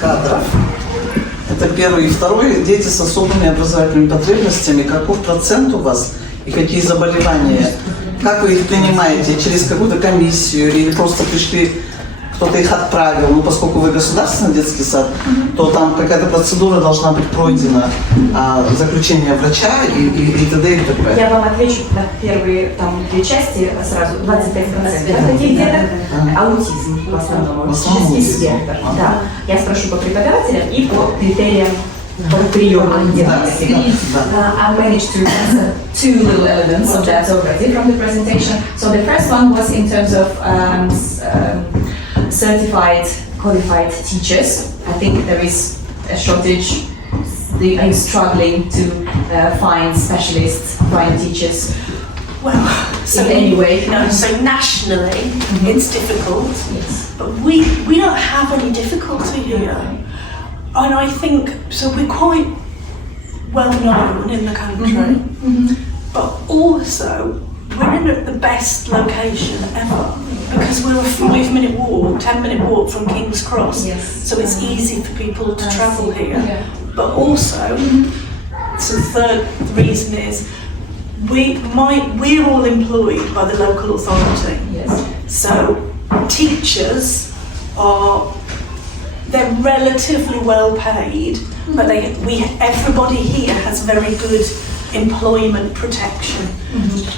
кадров. Это первый и второй. Дети с особыми образовательными потребностями. Каков процент у вас и какие заболевания? Как вы их принимаете? Через какую-то комиссию или просто пришли, кто-то их отправил? Ну, поскольку вы государственный детский сад, то там какая-то процедура должна быть пройдена, заключение врача и т.д. и т.п. Я вам отвечу на первые там две части сразу. 25% таких деток, аутизм в основном, аутический спектр. Да. Я спрошу по преподавателям и по критериям по приему деток. I managed to answer two little elements of that already from the presentation. So the first one was in terms of certified, qualified teachers. I think there is a shortage. They are struggling to find specialists, find teachers. Well, so in any way. No, so nationally it's difficult, but we don't have any difficulty here. And I think, so we're quite well known in the country, but also we're in the best location ever because we're a 5-minute walk, 10-minute walk from King's Cross. Yes. So it's easy for people to travel here. Yeah. But also, so the third reason is we're all employed by the local authority. Yes. So teachers they're relatively well paid, but everybody here has very good employment protection.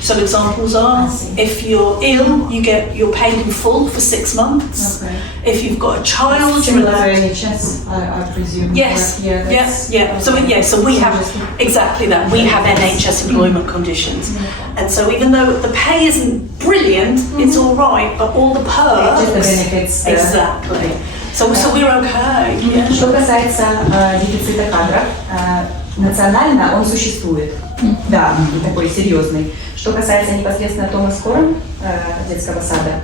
So examples are, if you're ill, you're paid in full for 6 months. Okay. If you've got a child, similar to NHS, I presume. Yes. So we have exactly that. We have NHS employment conditions, and so even though the pay isn't brilliant, it's all right. But all the perks, just the benefits. Exactly. So we're okay. Yeah. Что касается дефицита кадров, национально он существует, да, и такой серьезный. Что касается непосредственно Coram детского сада,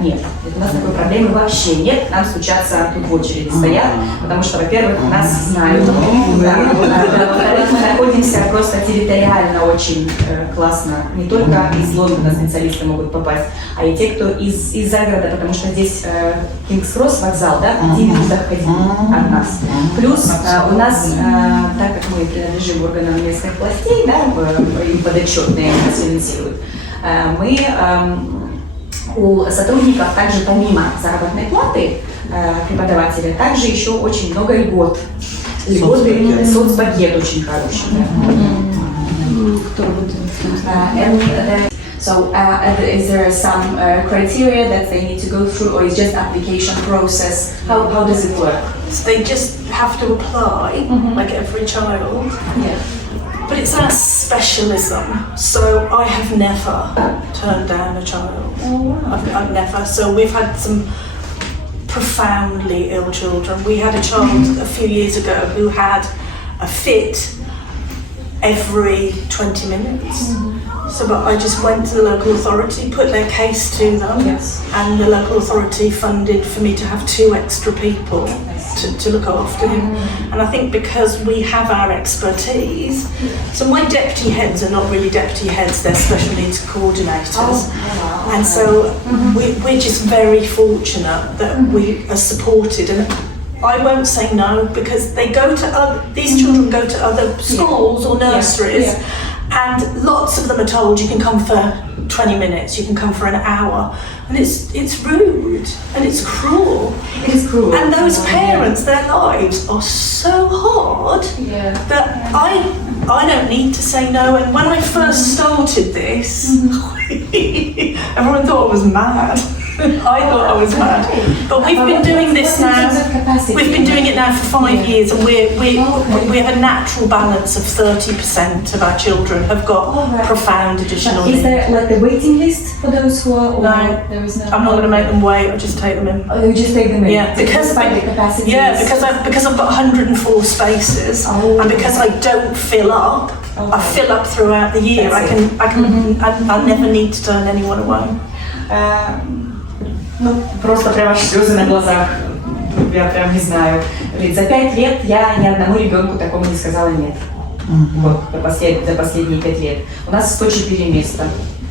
нет. У нас такой проблемы вообще нет. Нам стучатся тут в очереди стоят, потому что, во-первых, нас знают. Во-вторых, мы находимся просто территориально очень классно. Не только из Лондона специалисты могут попасть, а и те, кто из-за города, потому что здесь King's Cross вокзал, да, 1 минут ходьбы от нас. Плюс у нас, так как мы принадлежим органам местных властей, да, им подотчетные нас финансируют, мы у сотрудников также помимо заработной платы преподавателя также еще очень много льгот. Льготы, соцпакет очень хороший. So is there some criteria that they need to go through, or is just application process? How does it work? So they just have to apply, like every child. Yeah. But it's our specialism, so I have never turned down a child. Oh, wow. I've never. So we've had some profoundly ill children. We had a child a few years ago who had a fit every 20 minutes. So but I just went to the local authority, put their case to them, and the local authority funded for me to have 2 extra people to look after him. And I think because we have our expertise, so my deputy heads are not really deputy heads, they're special needs coordinators. And so we're just very fortunate that we are supported. And I won't say no because they go to these children go to other schools or nurseries, and lots of them are told you can come for 20 minutes, you can come for an hour, and it's rude and it's cruel. It is cruel. And those parents, their lives are so hard that I don't need to say no. And when I first started this, everyone thought I was mad. I thought I was mad. But we've been doing this now. We've been doing it now for 5 years, and we have a natural balance of 30% of our children have got profound additional needs. Is there like the waiting list for those who are? No, there is no. I'm not going to make them wait. I'll just take them in. Oh, you just take them in. Yeah, because the capacity. Yeah, because I've got 104 spaces, and because I don't fill up, I fill up throughout the year. I never need to turn anyone away. Ну, просто прямо слезы на глазах. Я прям не знаю. За 5 лет я ни одному ребенку такому не сказала нет. Вот, за последние 5 лет. У нас 104 места.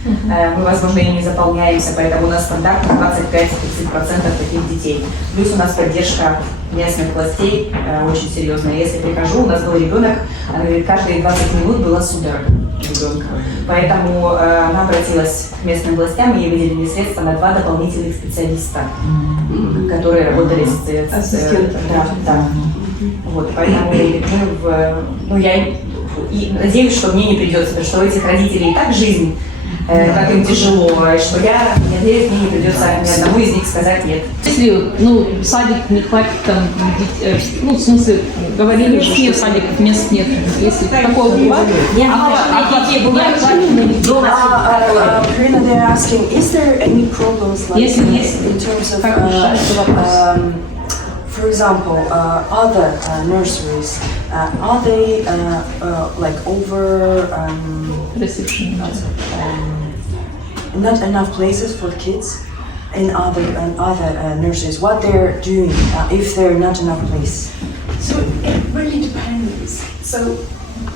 Мы, возможно, и не заполняемся, поэтому у нас стандартно 25-30% таких детей. Плюс у нас поддержка местных властей очень серьезная. Если прихожу, у нас был ребенок, она говорит, каждые 20 минут была судорога ребенка. Поэтому она обратилась к местным властям, и ей выделили средства на 2 дополнительных специалиста, которые работали с да. Вот, поэтому я и надеюсь, что мне не придется, потому что у этих родителей и так жизнь, как им тяжело, что я надеюсь, мне не придется ни одному из них сказать нет. Если, садик не хватит там, в смысле, говорили, что садиков мест нет. Если такое бывает, They're asking, is there any problems like in terms of for example, other nurseries, are they like over not enough places for kids in other nurseries? What they're doing if there are not enough place? So it really depends. So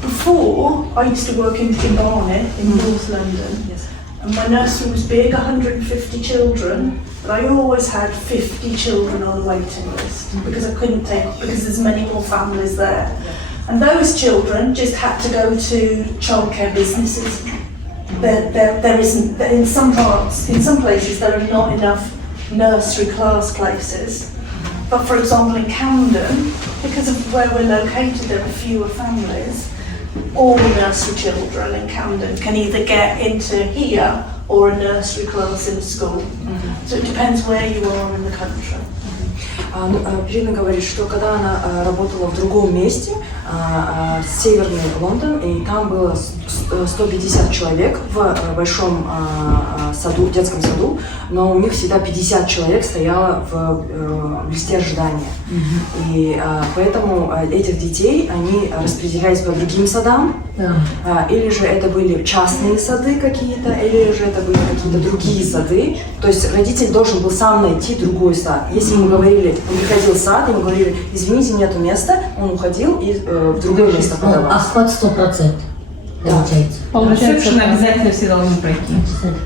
before, I used to work in Barnet in North London. Yes. And my nursery was big, 150 children, but I always had 50 children on the waiting list because I couldn't because there's many more families there. And those children just had to go to childcare businesses. There isn't, in some parts, in some places there are not enough nursery class places. But for example in Camden, because of where we're located, there are fewer families. All nursery children in Camden can either get into here or a nursery class in a school. So it depends where you are in the country. Ирина говорит, что когда она работала в другом месте, северный Лондон, и там было 150 человек в большом саду, в детском саду, но у них всегда 50 человек стояло в листе ожидания. И поэтому этих детей, они распределялись по другим садам, или же это были частные сады какие-то, или же это были какие-то другие сады. То есть родитель должен был сам найти другой сад. Если ему говорили, он приходил в сад, ему говорили, извините, нету места, он уходил и в другое место подавал. Охват 100%. Получается, обязательно все должны пройти.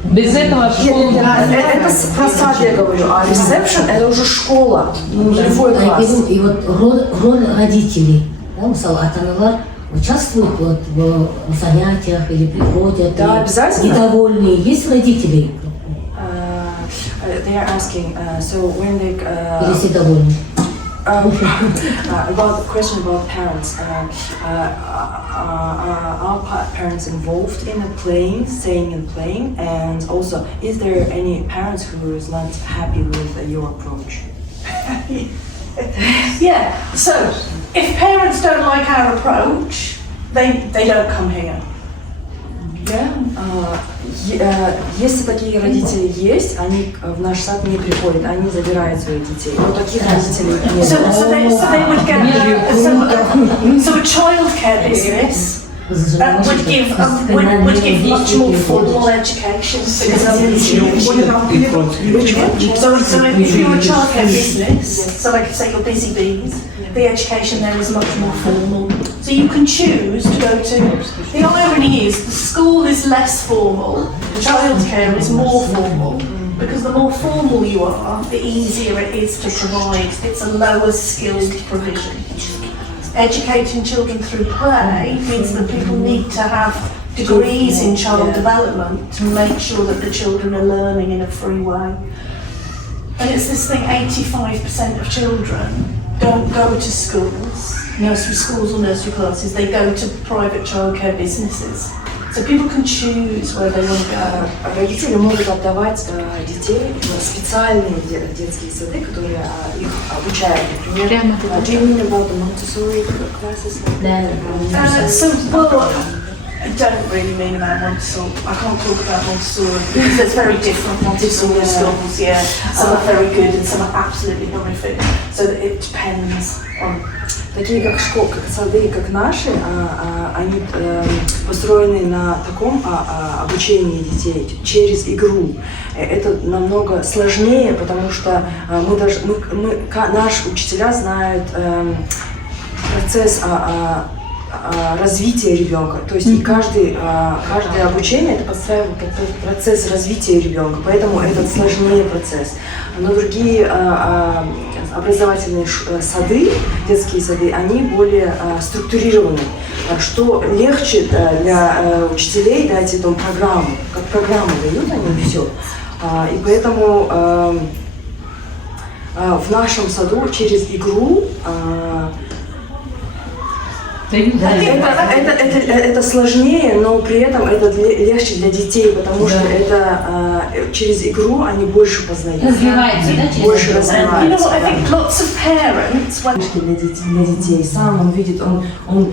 Без этого школа... Это про сад я говорю, а ресепшн это уже школа, нулевой класс. И вот роль родителей, да, ата-аналар участвуют вот в занятиях или приходят, да, обязательно. Недовольные. Есть родители? They are asking, so when they Или все довольны? about the question about parents, are parents involved in playing, staying and playing, and also is there any parents who is not happy with your approach? Yeah, so if parents don't like our approach, they don't come here. Если такие родители есть, они в наш сад не приходят, они забирают своих детей. Но таких родителей нет. So they would get so a childcare business would give much more formal education because so if you're a childcare business, so like say you're Busy Bees, the education there is much more formal. So you can choose to go to. The irony is the school is less formal, childcare is more formal. Because the more formal you are, the easier it is to provide. It's a lower skilled provision. Educating children through play means that people need to have degrees in child development to make sure that the children are learning in a free way. And it's this thing, 85% of children don't go to schools, nursery schools or nursery classes, they go to private childcare businesses. So people can choose where they want to go. Родители могут отдавать детей в специальные детские сады, которые их обучают. Например, do you mean about the Montessori classes? I don't really mean about Montessori. I can't talk about Montessori because there's very different Montessori schools. Yeah, some are very good and some are absolutely horrific. So it depends on. Такие как школы, как сады, как наши, они построены на таком обучении детей через игру. Это намного сложнее, потому что наши учителя знают процесс развития ребенка. То есть и каждое обучение это подстраивает процесс развития ребенка, поэтому этот сложнее процесс. Но другие образовательные сады, детские сады, они более структурированы, что легче для учителей дать эту программу, как программу дают они все. И поэтому в нашем саду через игру это сложнее, но при этом это легче для детей, потому что это через игру они больше познают. Развивается, да? Больше You know развиваются. what, I think lots of parents, when Для детей. Сам он видит, он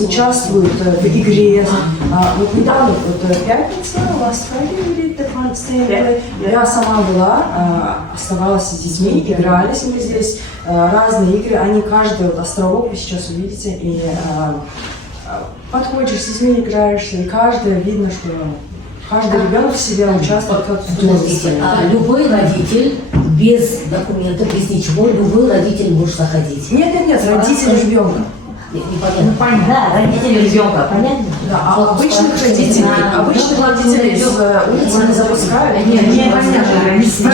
участвует в игре. Вот недавно, пятница, у вас я сама была, оставалась с детьми, игрались мы здесь, разные игры, они каждый островок вы сейчас увидите, и подходишь, с детьми играешься, и каждый видно, что каждый ребенок в себя участвует как в Подождите, любой родитель без документов, без ничего, любой родитель может заходить. Нет, родитель ребенка. Непонятно. Да, родители ребенка, понятно? Да, а обычных родителей с улицы не запускают. Нет, непонятно.